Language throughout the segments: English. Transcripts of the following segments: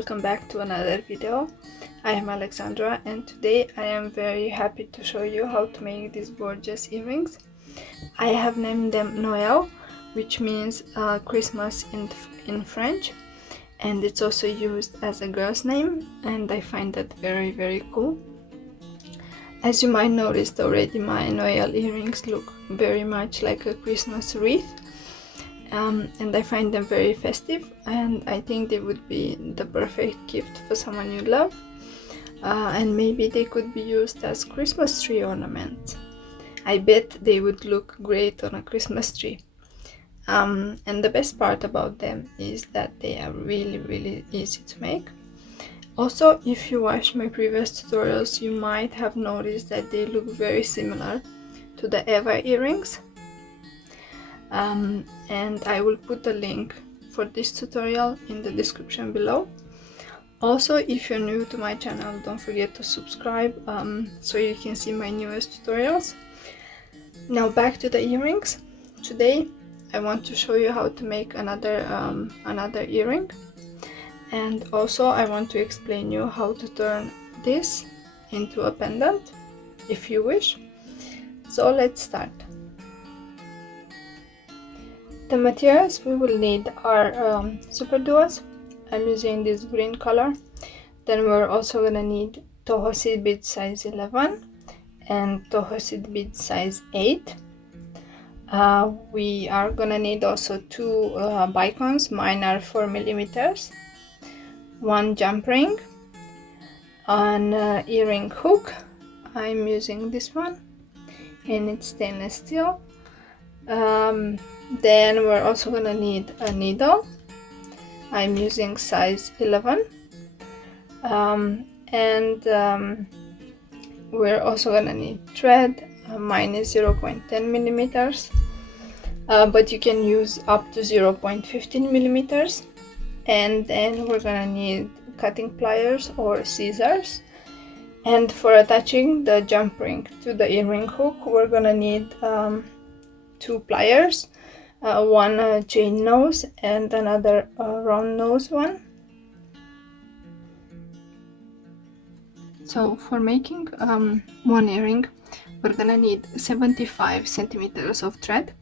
welcome back to another video. I am Alexandra and today I am very happy to show you how to make these gorgeous earrings. I have named them Noelle, which means Christmas in French, and it's also used as a girl's name, and I find that very cool. As you might notice already, my Noelle earrings look very much like a Christmas wreath. And I find them very festive, and I think they would be the perfect gift for someone you love, and maybe they could be used as Christmas tree ornaments. I bet they would look great on a Christmas tree. And the best part about them is that they are really easy to make. Also, if you watched my previous tutorials, you might have noticed that they look very similar to the Eva earrings. And I will put a link for this tutorial in the description below. Also, if you're new to my channel, don't forget to subscribe so you can see my newest tutorials. Now back to the earrings. Today I want to show you how to make another earring, and also I want to explain you how to turn this into a pendant if you wish. So let's start. The materials we will need are Superduos. I'm using this green color. Then we're also gonna need Toho seed bead size 11 and Toho seed bead size 8. We are gonna need also two bicones. Mine are 4 millimeters, one jump ring, an earring hook. I'm using this one, and it's stainless steel. Then we're also gonna need a needle. I'm using size 11, and we're also gonna need thread. Mine is 0.10 millimeters, but you can use up to 0.15 millimeters. And then we're gonna need cutting pliers or scissors. And for attaching the jump ring to the earring hook, we're gonna need two pliers. One chain nose and another round nose one. So for making one earring, we're gonna need 75 centimeters of thread,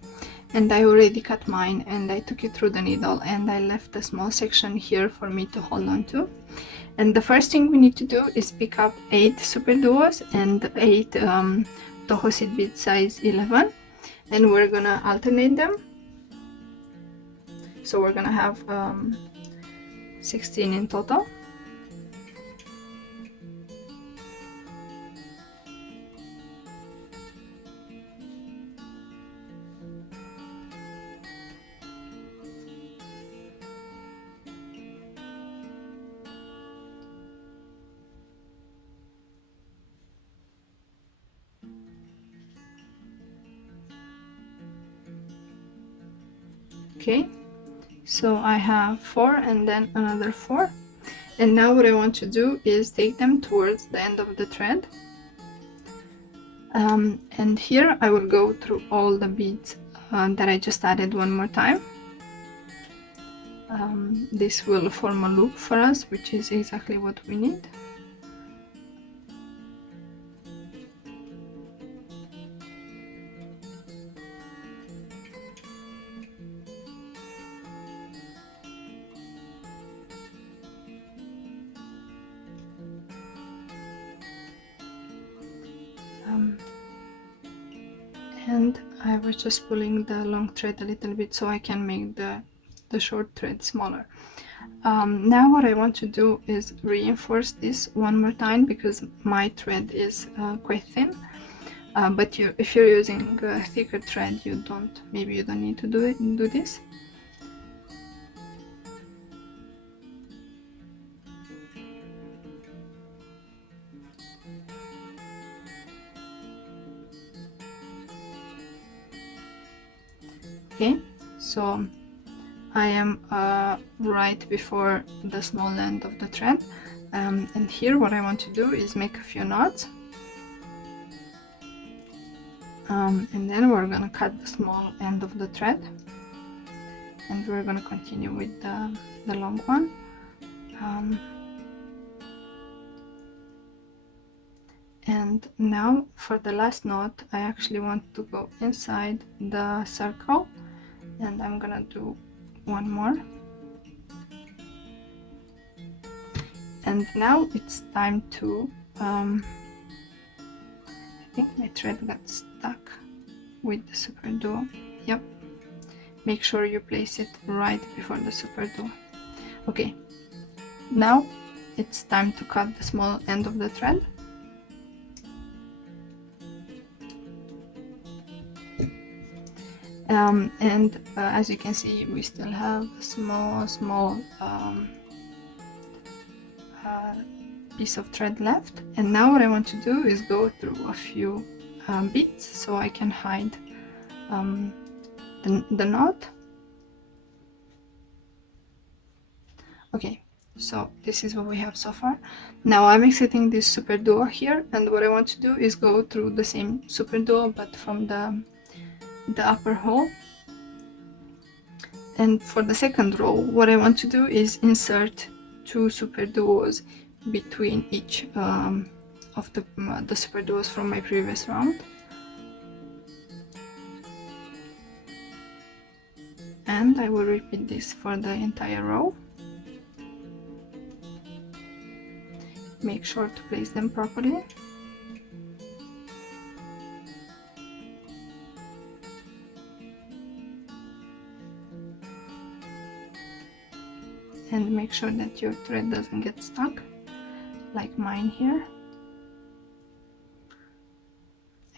and I already cut mine and I took it through the needle, and I left a small section here for me to hold on to. And the first thing we need to do is pick up 8 Superduos and 8 Toho seed bead size 11, and we're gonna alternate them. So we're gonna have 16 in total. Okay. So I have 4 and then another 4, and now what I want to do is take them towards the end of the thread, and here I will go through all the beads that I just added one more time. This will form a loop for us, which is exactly what we need. And I was just pulling the long thread a little bit so I can make the short thread smaller. Now what I want to do is reinforce this one more time, because my thread is quite thin, but if you're using a thicker thread, maybe you don't need to do this. Okay, so I am right before the small end of the thread, and here what I want to do is make a few knots, and then we're gonna cut the small end of the thread, and we're gonna continue with the long one. And now for the last knot, I actually want to go inside the circle, and I'm gonna do one more. And now it's time to I think my thread got stuck with the Superduo. Yep, make sure you place it right before the Superduo. Okay, now it's time to cut the small end of the thread. As you can see, we still have a small piece of thread left, and now what I want to do is go through a few beads so I can hide the knot. Okay, so this is what we have so far. Now I'm exiting this Superduo here, and what I want to do is go through the same Superduo but from the upper hole. And for the second row, what I want to do is insert 2 Superduos between each of the Superduos from my previous round. And I will repeat this for the entire row. Make sure to place them properly. And make sure that your thread doesn't get stuck, like mine here.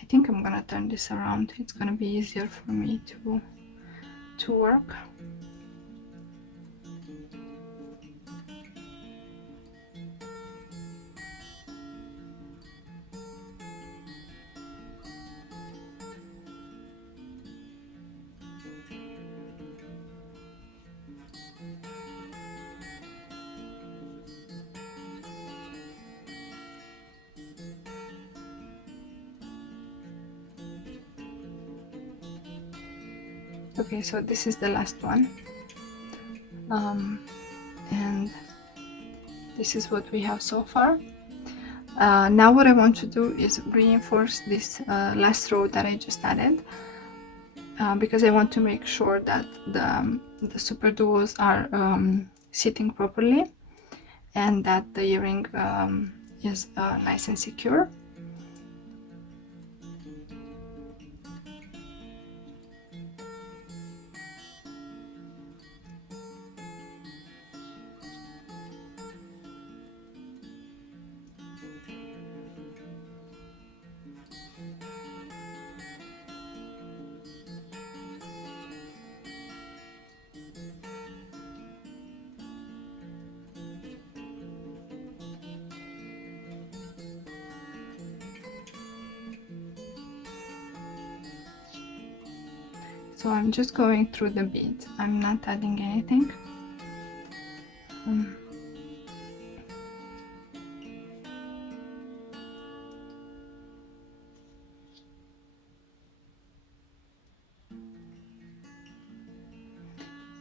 I think I'm gonna turn this around. It's gonna be easier for me to work. Okay, so this is the last one, and this is what we have so far. Now what I want to do is reinforce this last row that I just added, because I want to make sure that the Superduos are sitting properly and that the earring is nice and secure. So I'm just going through the beads. I'm not adding anything.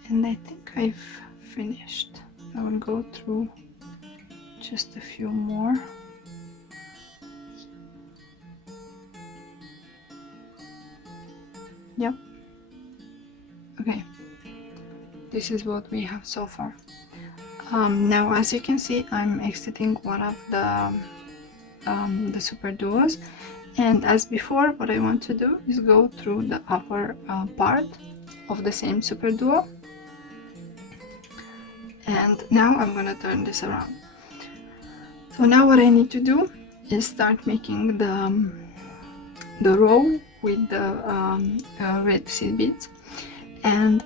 And I think I've finished. I will go through just a few more. Yep. Okay, this is what we have so far. Now as you can see, I'm exiting one of the Superduos, and as before, what I want to do is go through the upper part of the same Superduo. And now I'm gonna turn this around. So now what I need to do is start making the row with the red seed beads. And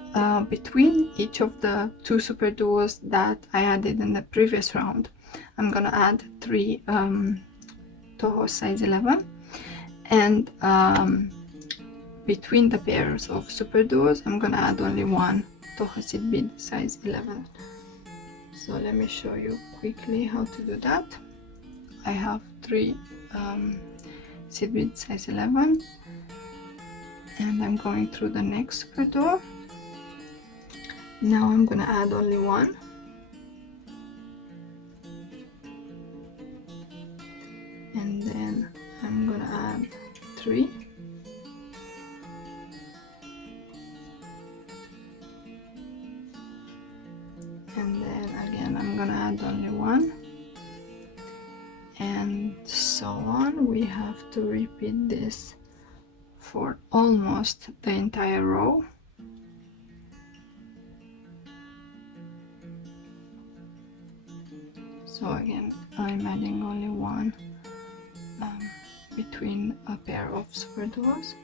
between each of the 2 Superduos that I added in the previous round, I'm gonna add 3 Toho size 11, and between the pairs of Superduos, I'm gonna add only 1 Toho seed bead size 11. So let me show you quickly how to do that. I have 3 seed bead size 11, and I'm going through the next Superduo. Now I'm gonna add only 1, and then I'm gonna add 3, and then again I'm gonna add only 1, and so on. We have to repeat this for almost the entire row. So again, I'm adding only 1 between a pair of Superduos.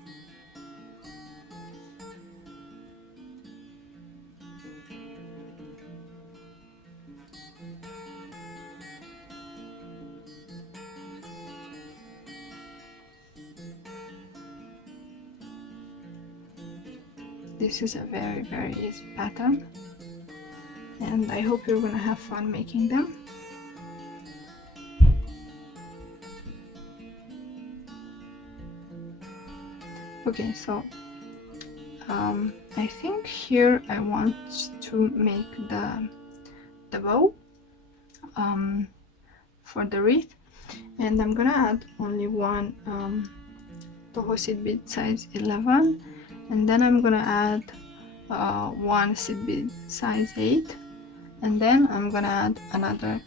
This is a very easy pattern, and I hope you're gonna have fun making them. Okay, so I think here I want to make the bow for the wreath, and I'm gonna add only 1 Toho seed bead size 11, and then I'm gonna add 1 seed bead size 8, and then I'm gonna add another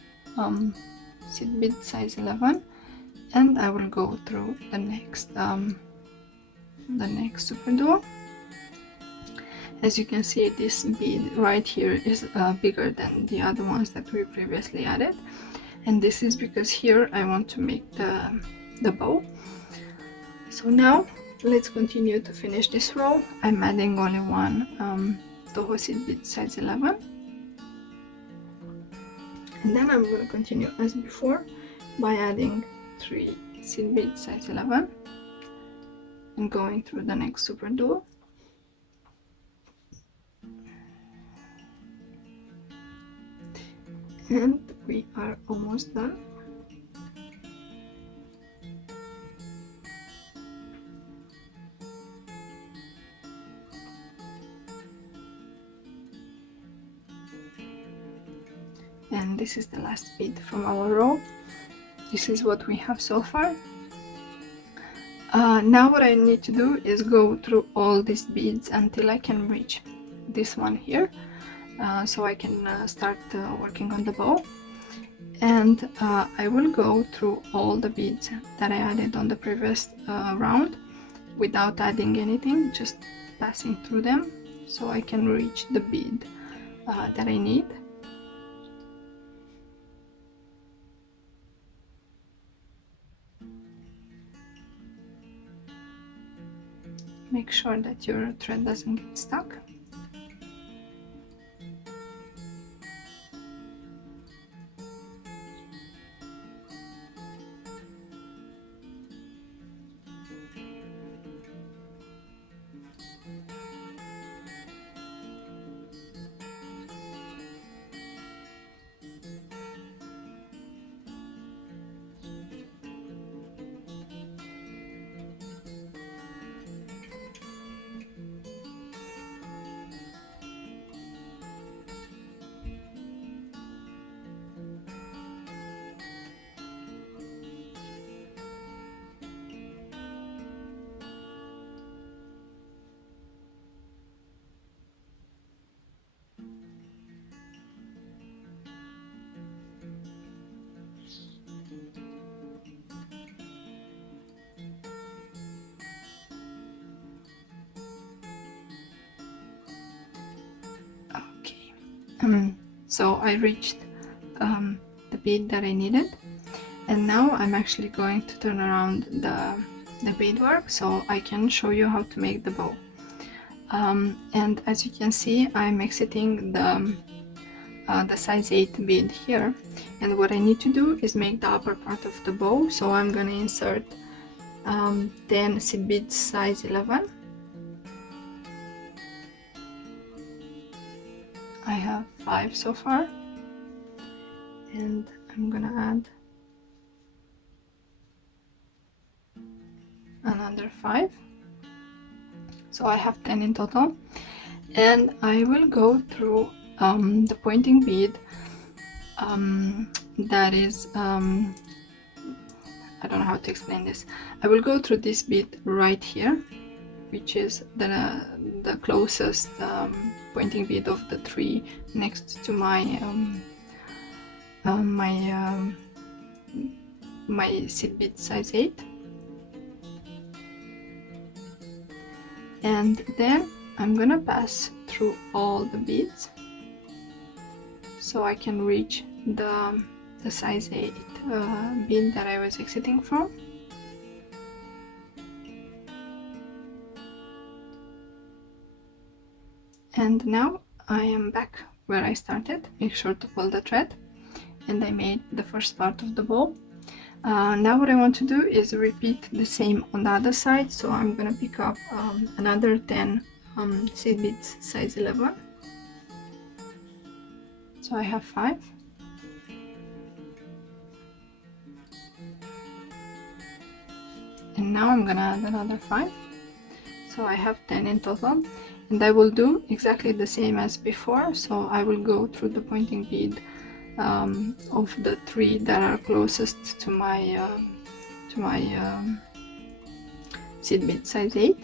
seed bead size 11, and I will go through the next Superduo. As you can see, this bead right here is bigger than the other ones that we previously added, and this is because here I want to make the bow. So now let's continue to finish this row. I'm adding only 1 Toho seed bead size 11, and then I'm going to continue as before by adding 3 seed bead size 11 and going through the next Superduo. And we are almost done. And this is the last bead from our row. This is what we have so far. Now what I need to do is go through all these beads until I can reach this one here, so I can start working on the bow. And I will go through all the beads that I added on the previous round without adding anything, just passing through them so I can reach the bead that I need. Make sure that your thread doesn't get stuck. So I reached the bead that I needed, and now I'm actually going to turn around the beadwork so I can show you how to make the bow. And as you can see, I'm exiting the size 8 bead here, and what I need to do is make the upper part of the bow. So I'm going to insert 10 seed beads size 11. I have 5 so far, and I'm gonna add another 5, so I have 10 in total. And I will go through the pointing bead that is I don't know how to explain this. I will go through this bead right here, which is the closest pointing bead of the three next to my my seed bead size 8. And then I'm gonna pass through all the beads so I can reach the size 8 bead that I was exiting from. And now I am back where I started. Make sure to pull the thread, and I made the first part of the bow. Now what I want to do is repeat the same on the other side, so I'm gonna pick up another 10 seed beads size 11. So I have 5. And now I'm gonna add another 5. So I have 10 in total. And I will do exactly the same as before, so I will go through the pointing bead of the 3 that are closest to my seed bead size 8,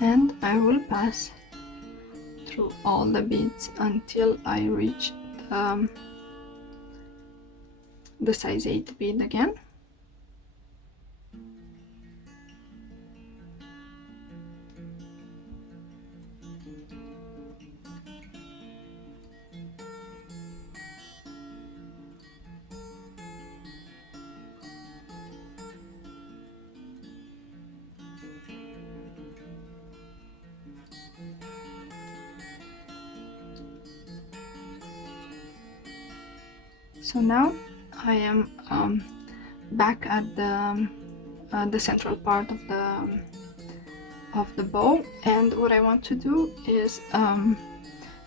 and I will pass through all the beads until I reach the size 8 bead again. So now I am back at the central part of the bow, and what I want to do is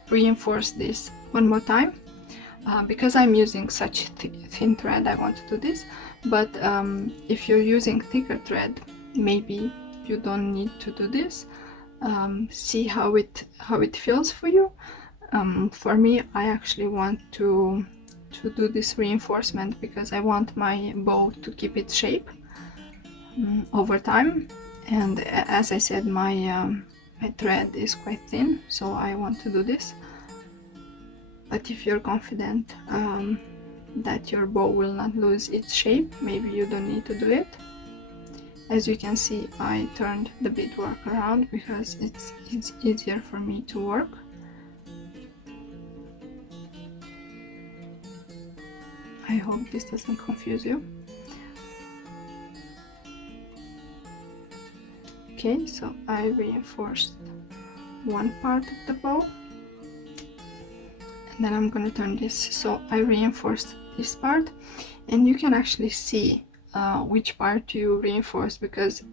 reinforce this one more time. Because I'm using such thin thread, I want to do this, but if you're using thicker thread, maybe you don't need to do this. See how it feels for you. For me, I actually want to do this reinforcement because I want my bow to keep its shape over time, and as I said, my thread is quite thin, so I want to do this. But if you're confident that your bow will not lose its shape, maybe you don't need to do it. As you can see, I turned the beadwork around because it's easier for me to work. I hope this doesn't confuse you. Okay, so I reinforced one part of the bow, and then I'm gonna turn this. So I reinforced this part, and you can actually see which part you reinforce, because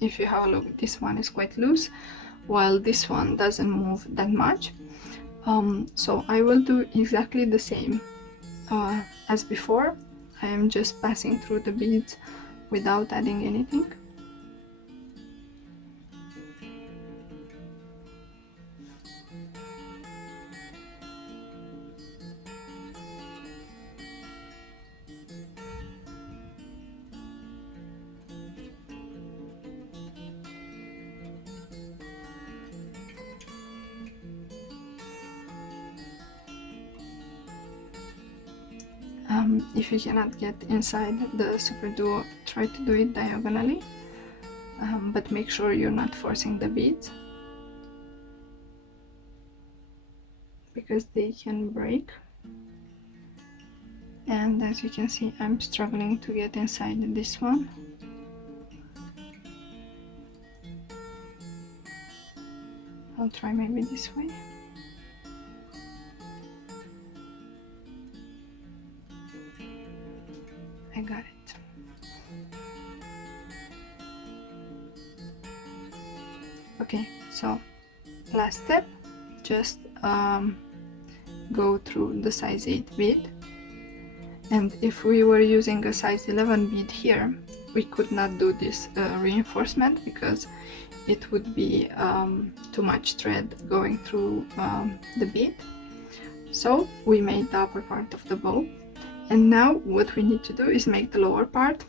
if you have a look, this one is quite loose while this one doesn't move that much. So I will do exactly the same as before. I am just passing through the beads without adding anything. If you cannot get inside the Superduo, try to do it diagonally, but make sure you're not forcing the beads because they can break. And as you can see, I'm struggling to get inside this one. I'll try maybe this way. I got it. Okay, so last step, just go through the size 8 bead, and if we were using a size 11 bead here, we could not do this reinforcement because it would be too much thread going through the bead. So we made the upper part of the bow, And now what we need to do is make the lower part.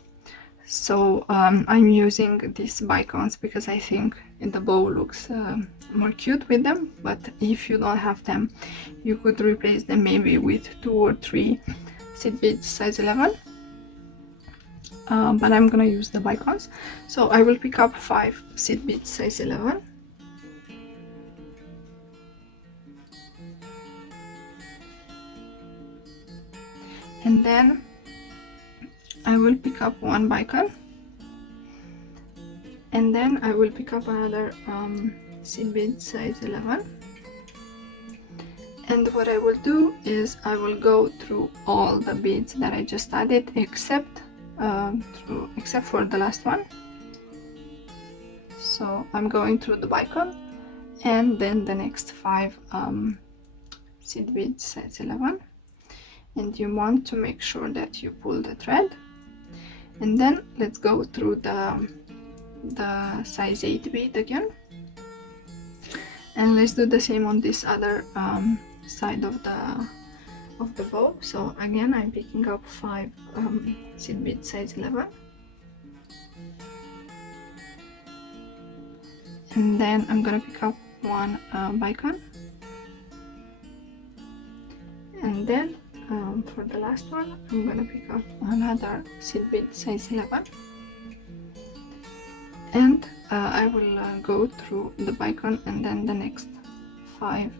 So I'm using these bicones because I think the bow looks more cute with them, but if you don't have them, you could replace them maybe with 2 or 3 seed beads size 11. But I'm gonna use the bicones, so I will pick up 5 seed beads size 11. And then I will pick up 1 bicone, and then I will pick up another seed bead size 11. And what I will do is I will go through all the beads that I just added except for the last one. So I'm going through the bicone and then the next 5 seed beads size 11. And you want to make sure that you pull the thread, and then let's go through the size 8 bead again, and let's do the same on this other side of the bow. So again, I'm picking up 5 seed bead size 11, and then I'm gonna pick up 1 bicone, and then for the last one I'm gonna pick up another seed bead size 11, and I will go through the bicone and then the next 5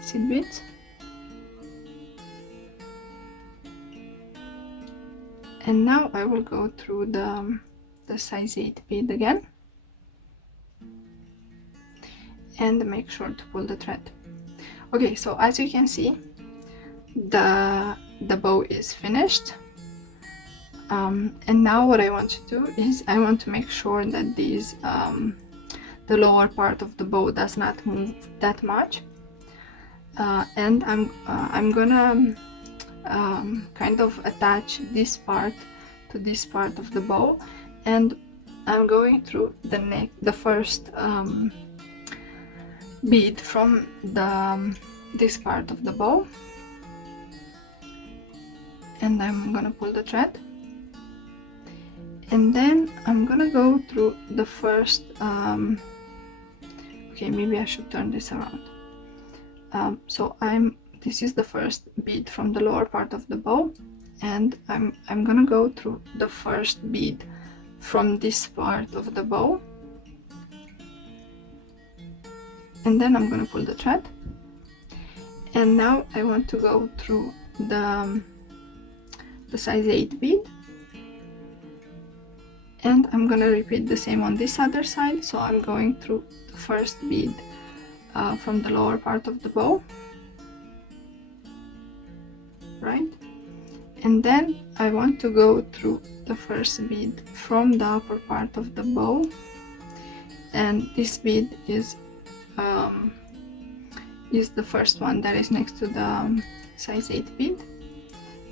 seed beads, and now I will go through the size 8 bead again and make sure to pull the thread. Okay, so as you can see, the bow is finished, and now what I want to do is I want to make sure that these the lower part of the bow does not move that much, and I'm gonna kind of attach this part to this part of the bow, and I'm going through the first bead from this part of the bow, and I'm gonna pull the thread, and then I'm gonna go through the first okay, maybe I should turn this around. So this is the first bead from the lower part of the bow, and I'm gonna go through the first bead from this part of the bow, and then I'm gonna pull the thread, and now I want to go through the size 8 bead, and I'm gonna repeat the same on this other side. So I'm going through the first bead from the lower part of the bow, right, and then I want to go through the first bead from the upper part of the bow, and this bead is the first one that is next to the size 8 bead.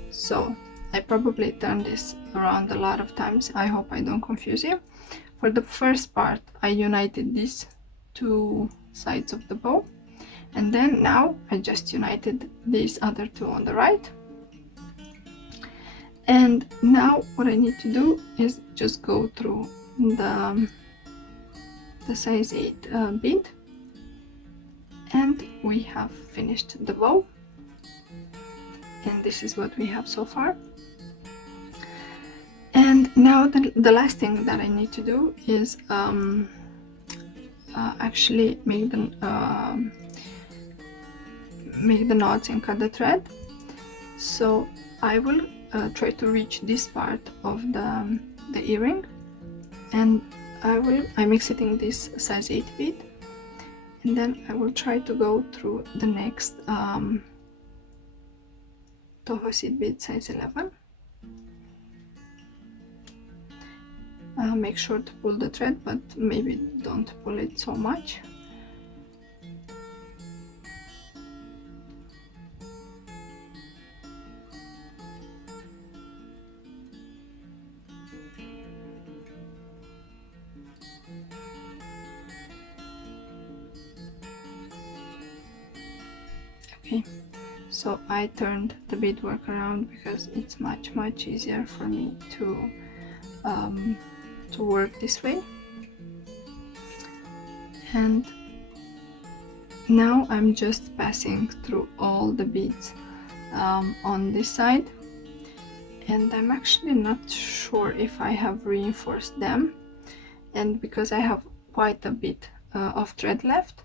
So I probably turned this around a lot of times. I hope I don't confuse you. For the first part, I united these 2 sides of the bow, and then now I just united these other 2 on the right. And now what I need to do is just go through the size 8 bead, and we have finished the bow, and this is what we have so far. And now the last thing that I need to do is actually make the knots and cut the thread. So I will try to reach this part of the earring, and I'm exiting this size 8 bead, and then I will try to go through the next Toho seed bead size 11. Make sure to pull the thread, but maybe don't pull it so much. Okay, so I turned the beadwork around because it's much easier for me to work this way. And now I'm just passing through all the beads on this side, and I'm actually not sure if I have reinforced them, and because I have quite a bit of thread left,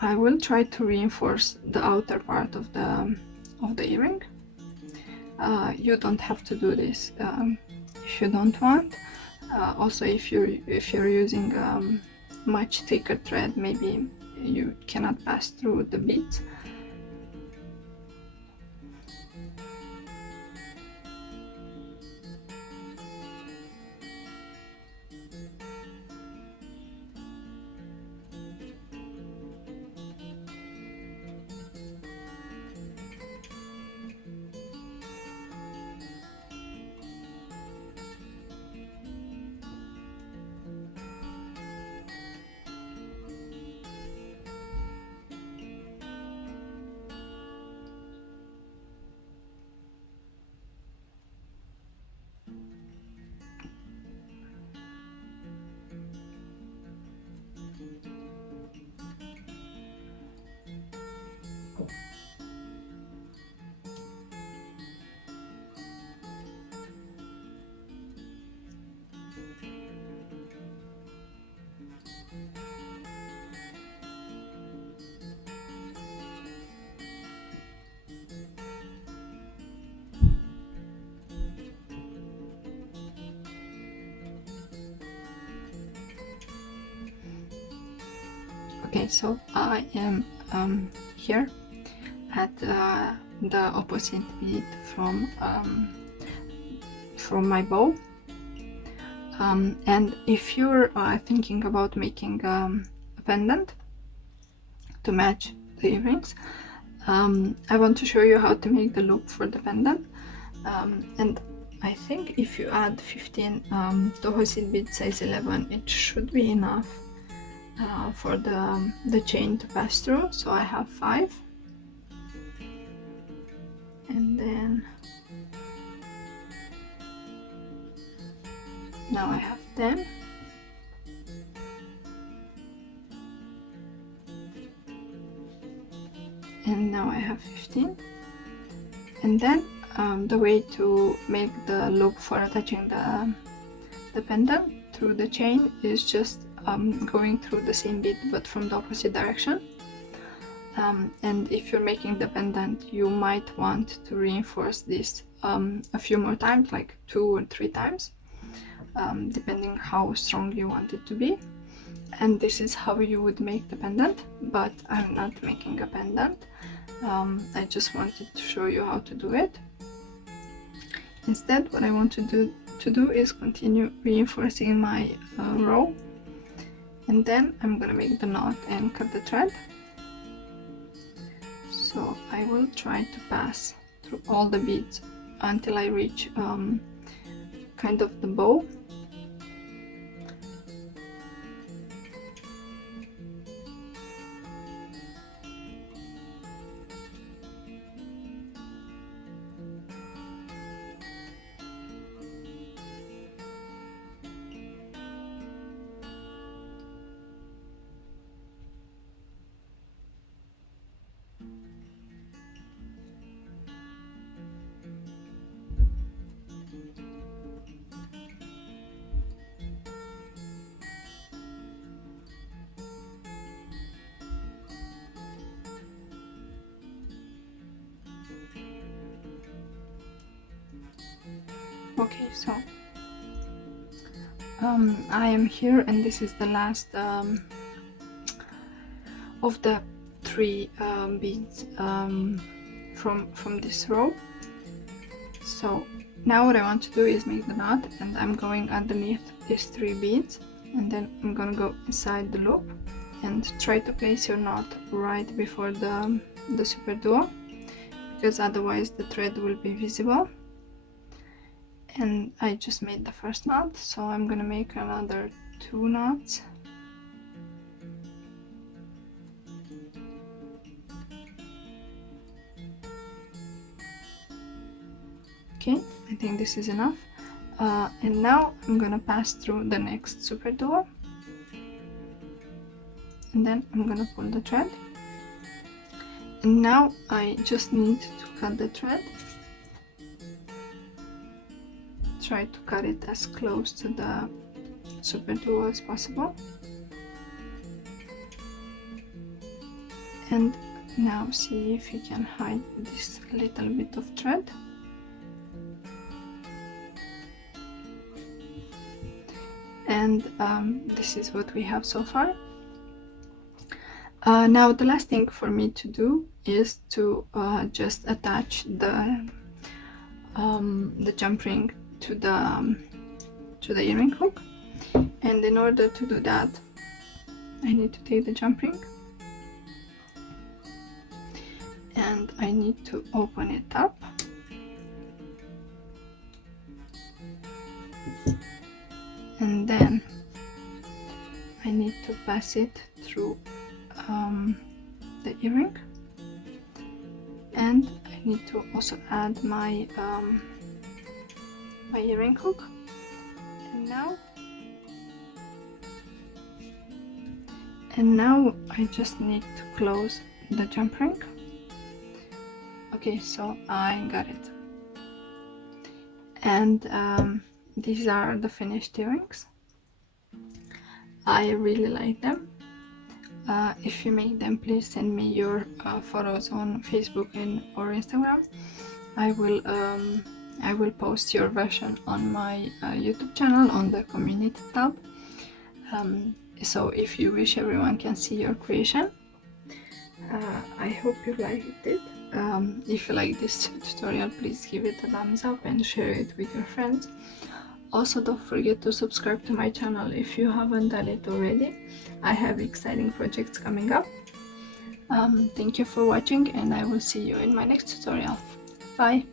I will try to reinforce the outer part of the earring. You don't have to do this if you don't want. Also, if you're using much thicker thread, maybe you cannot pass through the beads. Okay, so I am here at the opposite bead from my bow, and if you're thinking about making a pendant to match the earrings, I want to show you how to make the loop for the pendant, and I think if you add 15 Toho seed bead size 11, it should be enough for the chain to pass through. So I have 5, and then now I have 10, and now I have 15. And then the way to make the loop for attaching the pendant through the chain is just going through the same bead but from the opposite direction. And if you're making the pendant, you might want to reinforce this a few more times, like 2 or 3 times, depending how strong you want it to be. And this is how you would make the pendant, but I'm not making a pendant. I just wanted to show you how to do it. Instead, what I want to do is continue reinforcing my row, and then I'm gonna make the knot and cut the thread. So I will try to pass through all the beads until I reach kind of the bow. Okay, so I am here, and this is the last of the 3 beads from this row. So now what I want to do is make the knot, and I'm going underneath these 3 beads, and then I'm gonna go inside the loop and try to place your knot right before the Superduo, because otherwise the thread will be visible. And I just made the first knot, so I'm gonna make another 2 knots. Okay, I think this is enough. And now I'm gonna pass through the next Superduo, and then I'm gonna pull the thread. And now I just need to cut the thread. Try to cut it as close to the Superduo as possible. And now see if you can hide this little bit of thread. And this is what we have so far. Now the last thing for me to do is to just attach the jump ring to the earring hook. And in order to do that, I need to take the jump ring and I need to open it up. And then I need to pass it through the earring, and I need to also add my my earring hook. And now I just need to close the jump ring. Okay, so I got it. And these are the finished earrings. I really like them. If you make them, please send me your photos on Facebook or Instagram. I will post your version on my YouTube channel on the community tab. So if you wish, everyone can see your creation. I hope you liked it. If you like this tutorial, please give it a thumbs up and share it with your friends. Also, don't forget to subscribe to my channel if you haven't done it already. I have exciting projects coming up. Thank you for watching, and I will see you in my next tutorial. Bye!